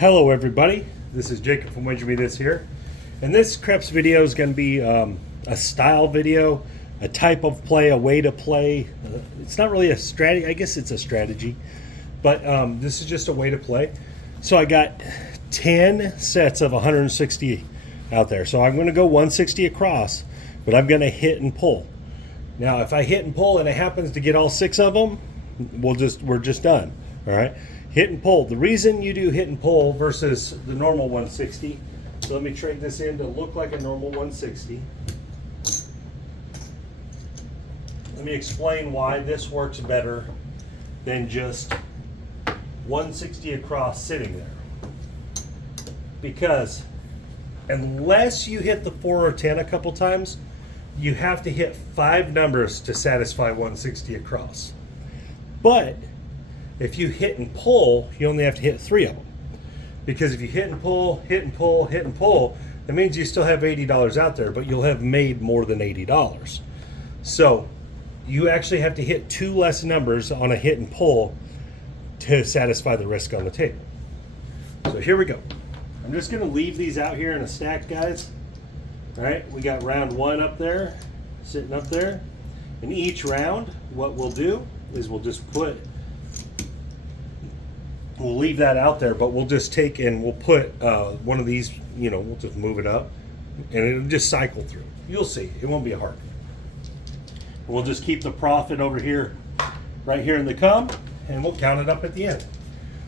Hello everybody, this is Jacob from Wager Me This here, and this CRAPS video is going to be a style video, a type of play, a way to play. It's not really a strategy, I guess it's a strategy, but this is just a way to play. So I got 10 sets of 160 out there, so I'm going to go 160 across, but I'm going to hit and pull. Now if I hit and pull and it happens to get all 6 of them, we're just done. All right, hit and pull. The reason you do hit and pull versus the normal 160, so let me trade this in to look like a normal 160. Let me explain why this works better than just 160 across sitting there. Because unless you hit the 4 or 10 a couple times, you have to hit 5 numbers to satisfy 160 across. But if you hit and pull, you only have to hit 3 of them. Because if you hit and pull, hit and pull, hit and pull, that means you still have $80 out there, but you'll have made more than $80. So you actually have to hit 2 less numbers on a hit and pull to satisfy the risk on the table. So here we go. I'm just going to leave these out here in a stack, guys. All right, we got round 1 up there, sitting up there. In each round, what we'll do is we'll just we'll leave that out there, but we'll just take and we'll put one of these, we'll just move it up and it'll just cycle through. You'll see, it won't be hard. We'll just keep the profit over here, right here in the come, and we'll count it up at the end.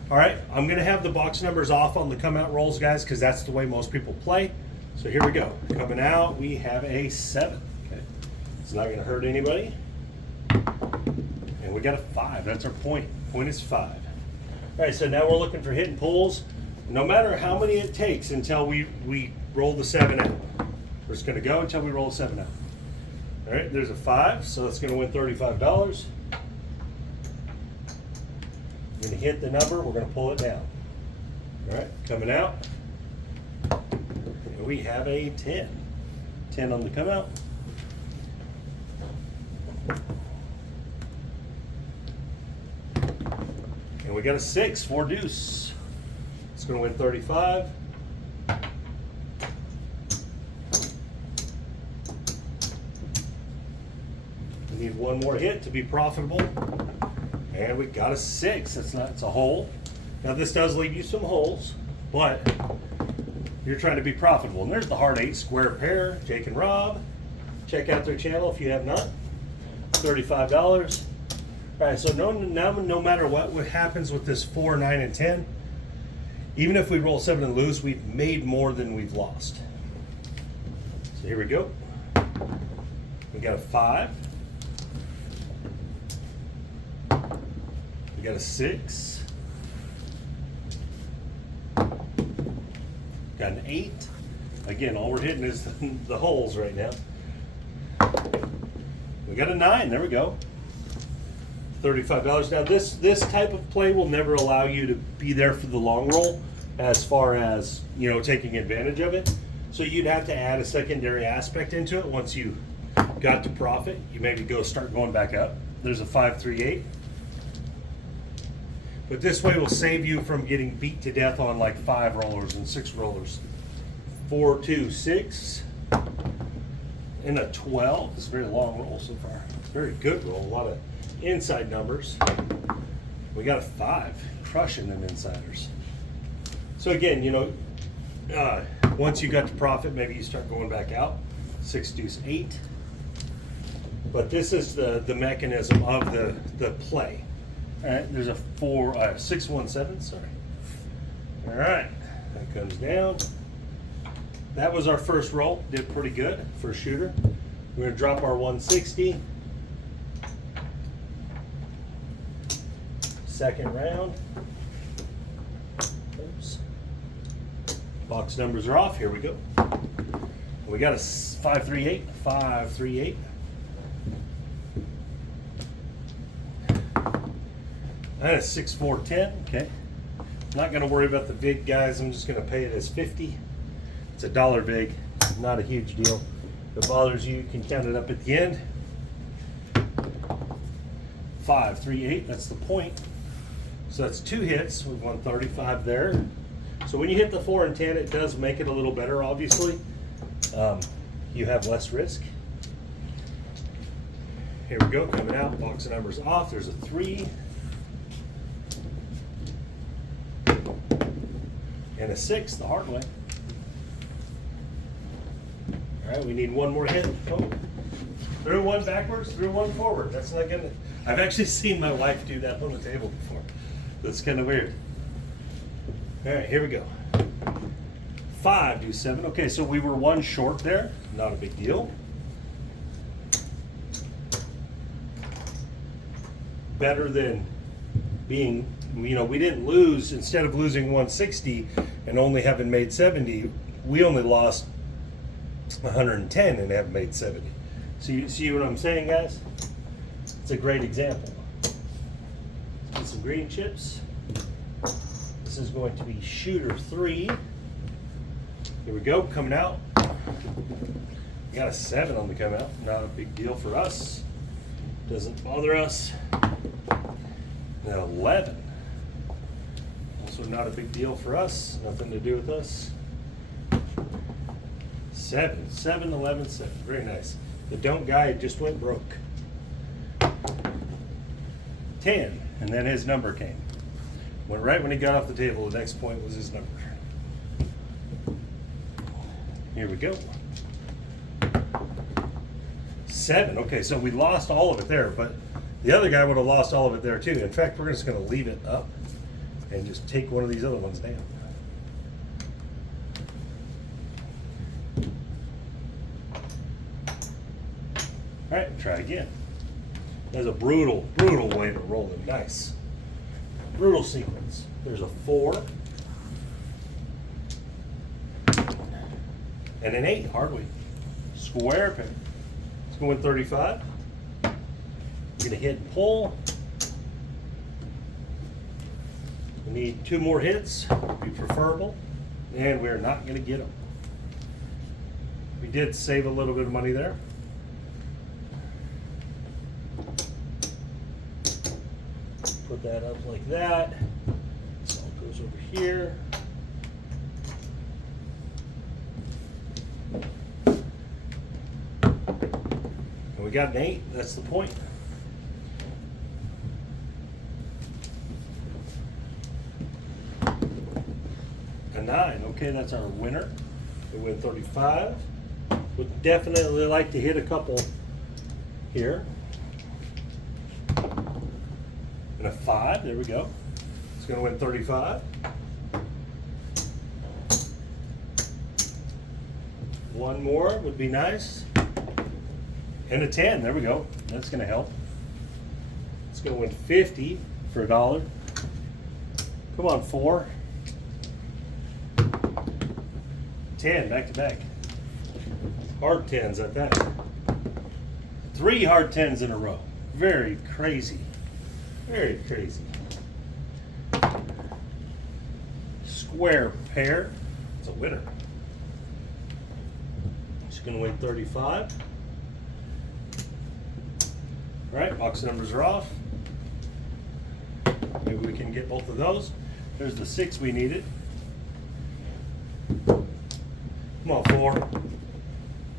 All right, I'm gonna have the box numbers off on the come out rolls, guys, because that's the way most people play. So here we go. Coming out, we have a 7. Okay, it's not gonna hurt anybody. And we got a 5, that's our point. Point is 5. All right, so now we're looking for hit and pulls. No matter how many it takes until we roll the 7 out. We're just gonna go until we roll 7 out. All right, there's a 5, so that's gonna win $35. We're gonna hit the number, we're gonna pull it down. All right, coming out. And we have a 10. 10 on the come out. And we got a 6, 4 deuce. It's going to win 35. We need one more hit to be profitable. And we got a 6. It's a hole. Now this does leave you some holes, but you're trying to be profitable. And there's the hard 8 square pair, Jake and Rob. Check out their channel if you have not. $35. All right, so no matter what happens with this 4, 9, and 10, even if we roll 7 and lose, we've made more than we've lost. So here we go. We got a 5. We got a 6. Got an 8. Again, all we're hitting is the holes right now. We got a 9. There we go. $35. Now this type of play will never allow you to be there for the long roll as far as, taking advantage of it. So you'd have to add a secondary aspect into it once you got to profit. You maybe start going back up. There's a 5, 3, 8. But this way will save you from getting beat to death on like 5 rollers and 6 rollers. 4, 2, 6. And a 12. It's a very long roll so far. Very good roll. A lot of inside numbers. We got a 5, crushing them insiders. So again, once you got to profit, maybe you start going back out. 6, deuce, 8. But this is the mechanism of the play. All right, there's a 6, 1, 7. Sorry. All right, that comes down. That was our first roll. Did pretty good for a shooter. We're gonna drop our 160. Second round. Oops. Box numbers are off. Here we go. We got a 5, 3, 8. 5, 3, 8. And a 6, 4, 10. Okay. Not going to worry about the VIG, guys. I'm just going to pay it as 50. It's a $1 VIG. Not a huge deal. If it bothers you, you can count it up at the end. 5, 3, 8. That's the point. So that's 2 hits. We've won 35 there. So when you hit the 4 and 10, it does make it a little better, obviously. You have less risk. Here we go, coming out, box of numbers off. There's a 3. And a 6 the hard way. All right, we need one more hit. Oh. Through one backwards, through one forward. That's not gonna, I've actually seen my wife do that on the table before. That's kind of weird. All right, here we go. 5, do 7. Okay, so we were 1 short there. Not a big deal. Better than being, you know, we didn't lose, instead of losing 160 and only having made 70, we only lost 110 and haven't made 70. So you see what I'm saying, guys? It's a great example. Let's get some green chips. This is going to be shooter 3. Here we go, coming out. We got a 7 on the come out. Not a big deal for us. Doesn't bother us. An 11. Also not a big deal for us. Nothing to do with us. 7, 7, 11, 7. Very nice. The don't guy just went broke. 10, and then his number came. Went right when he got off the table, the next point was his number. Here we go. 7, okay, so we lost all of it there, but the other guy would have lost all of it there too. In fact, we're just gonna leave it up and just take one of these other ones down. All right, try again. That's a brutal, brutal way to roll them dice. Brutal sequence. There's a 4 and an 8, hardly. Square pair. Let's go with 35. We're gonna hit and pull. We need 2 more hits, would be preferable, and we're not gonna get them. We did save a little bit of money there. Put that up like that. This all goes over here. And we got an 8, that's the point. A 9, okay, that's our winner. We win 35. Would definitely like to hit a couple here. And a 5, there we go. It's gonna win 35. One more would be nice. And a 10, there we go. That's gonna help. It's gonna win 50 for $1. Come on, 4. 10, back to back. Hard 10s at that. 3 hard 10s in a row. Very crazy. Very crazy. Square pair. It's a winner. She's going to win 35. All right, box numbers are off. Maybe we can get both of those. There's the 6 we needed. Come on, 4.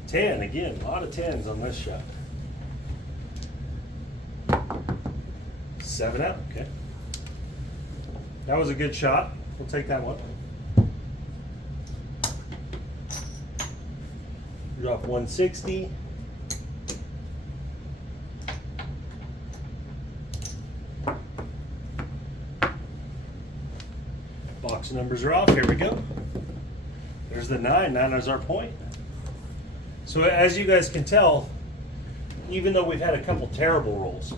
10 again. A lot of 10s on this shot. 7 out, okay. That was a good shot. We'll take that one. Drop 160. Box numbers are off. Here we go. There's the 9. 9 is our point. So as you guys can tell, even though we've had a couple terrible rolls,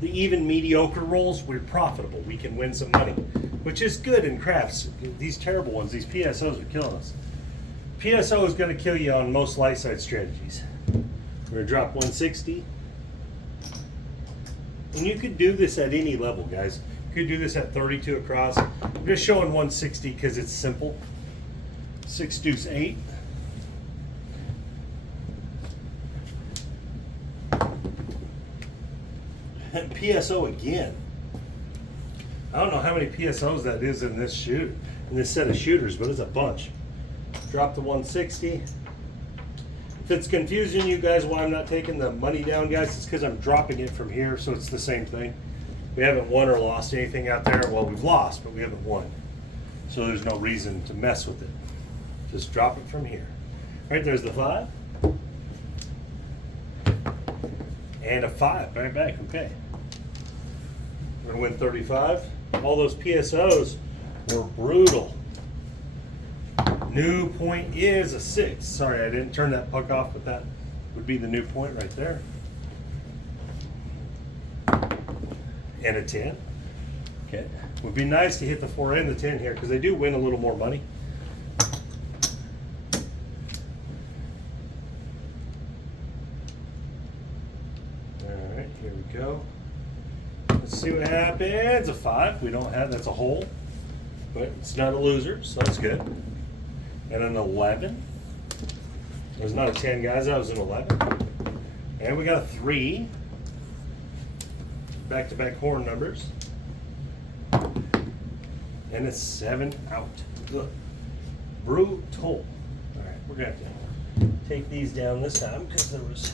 the even mediocre rolls, we're profitable. We can win some money, which is good in craps. These terrible ones, these PSOs are killing us. PSO is going to kill you on most light side strategies. We're going to drop 160. And you could do this at any level, guys. You could do this at 32 across. I'm just showing 160 because it's simple. 6 deuce 8. PSO again. I don't know how many PSOs that is in this set of shooters, but it's a bunch. Drop to 160. If it's confusing you guys why I'm not taking the money down, guys, it's because I'm dropping it from here, so it's the same thing. We haven't won or lost anything out there. Well, we've lost, but we haven't won. So there's no reason to mess with it. Just drop it from here. Right there's the 5. And a 5 right back, okay. We're gonna win 35. All those PSOs were brutal. New point is a 6. Sorry, I didn't turn that puck off, but that would be the new point right there. And a 10. Okay. Would be nice to hit the 4 and the 10 here because they do win a little more money. All right, here we go. Let's see what happens. A 5. We don't have, that's a hole, but it's not a loser, so that's good. And an 11. There's not a 10, guys. That was an 11. And we got a 3. Back-to-back horn numbers. And a 7 out. Look. Brutal. All right, we're going to have to take these down this time because there was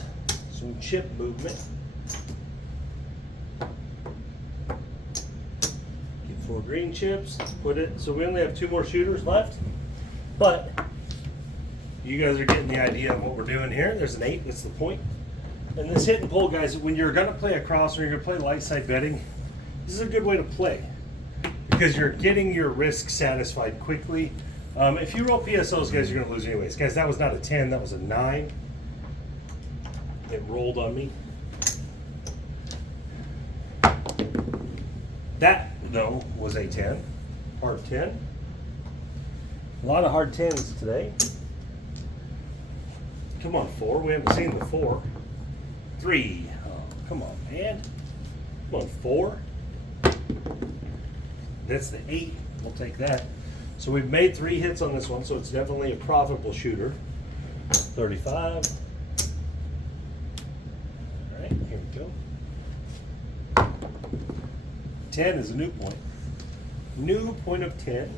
some chip movement. Get 4 green chips. Put it. So we only have 2 more shooters left. But you guys are getting the idea of what we're doing here. There's an 8, that's the point. And this hit and pull, guys, when you're gonna play across or you're gonna play light side betting, this is a good way to play because you're getting your risk satisfied quickly. If you roll PSOs, guys, you're gonna lose anyways. Guys, that was not a 10, that was a 9. It rolled on me. That, though, was a 10, hard 10. A lot of hard 10s today. Come on, 4. We haven't seen the 4. 3. Oh, come on, man. Come on, 4. That's the 8. We'll take that. So we've made 3 hits on this one, so it's definitely a profitable shooter. 35. All right, here we go. 10 is a new point. New point of 10.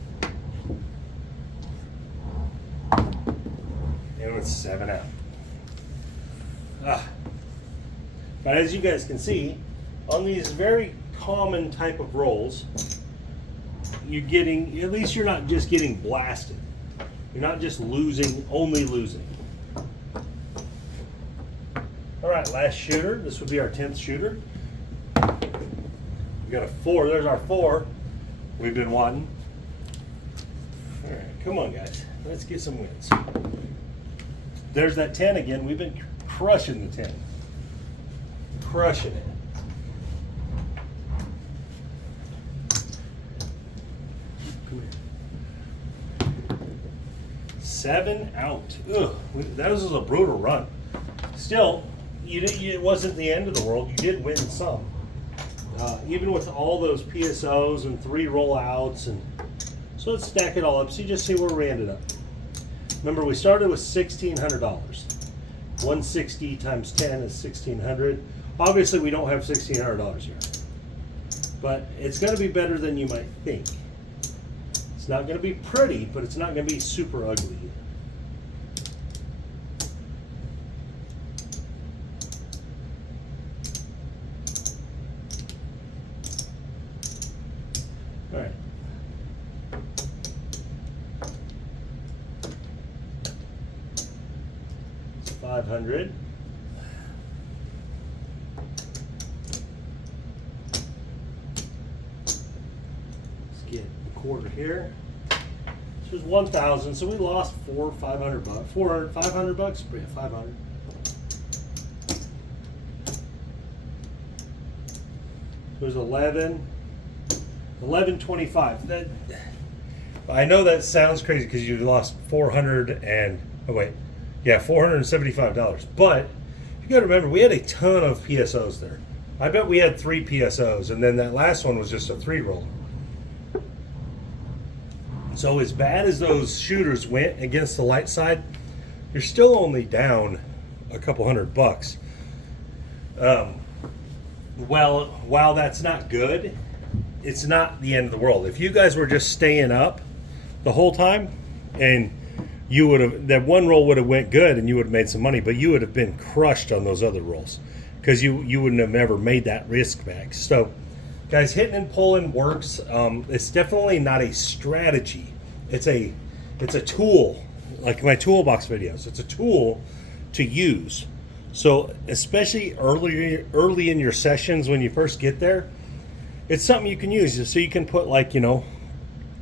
And it's 7 out. But as you guys can see, on these very common type of rolls, you're getting, at least you're not just getting blasted. You're not just losing, only losing. All right, last shooter. This would be our 10th shooter. We got a 4. There's our 4 we've been wanting. All right, come on, guys. Let's get some wins. There's that 10 again. We've been crushing the 10. Crushing it. Come here. 7 out. Ugh, that was a brutal run. Still, it wasn't the end of the world. You did win some. Even with all those PSOs and 3 rollouts. And so let's stack it all up. So you just see where we ended up. Remember, we started with $1,600. 160 times 10 is 1,600. Obviously, we don't have $1,600 here, but it's going to be better than you might think. It's not going to be pretty, but it's not going to be super ugly. All right. It's 500. Quarter here. This was 1,000, so we lost $500. 500 bucks. Yeah, 500. There's 1125. That, I know that sounds crazy because you lost $475. But you got to remember, we had a ton of PSOs there. I bet we had 3 PSOs, and then that last one was just a 3 roll. So as bad as those shooters went against the light side, you're still only down a couple $100. Well, while that's not good, it's not the end of the world. If you guys were just staying up the whole time, and you would have, that one roll would have went good and you would have made some money, but you would have been crushed on those other rolls because you wouldn't have ever made that risk back. So guys, hitting and pulling works. It's definitely not a strategy. It's a tool, like my toolbox videos. It's a tool to use. So especially early in your sessions when you first get there, it's something you can use. So you can put, like, you know,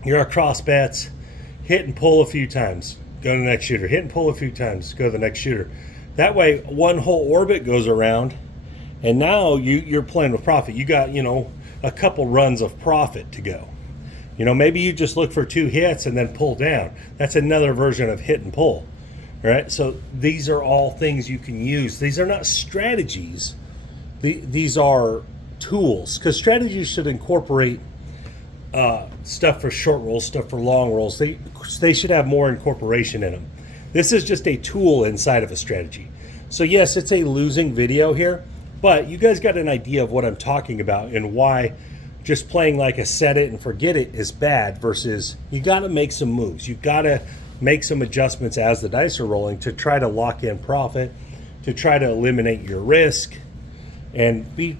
your across bets, hit and pull a few times, go to the next shooter, hit and pull a few times, go to the next shooter. That way one whole orbit goes around, and now you're playing with profit. You got, you know, a couple runs of profit to go. You know, maybe you just look for 2 hits and then pull down. That's another version of hit and pull. All right, so these are all things you can use. These are not strategies. These are tools, because strategies should incorporate stuff for short rolls, stuff for long rolls. They should have more incorporation in them. This is just a tool inside of a strategy. So yes, it's a losing video here, but you guys got an idea of what I'm talking about and why just playing like a set it and forget it is bad, versus you got to make some moves. You got to make some adjustments as the dice are rolling to try to lock in profit, to try to eliminate your risk, and be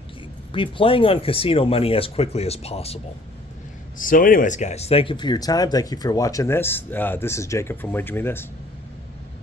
playing on casino money as quickly as possible. So anyways, guys, thank you for your time. Thank you for watching this. This is Jacob from Wager Me This.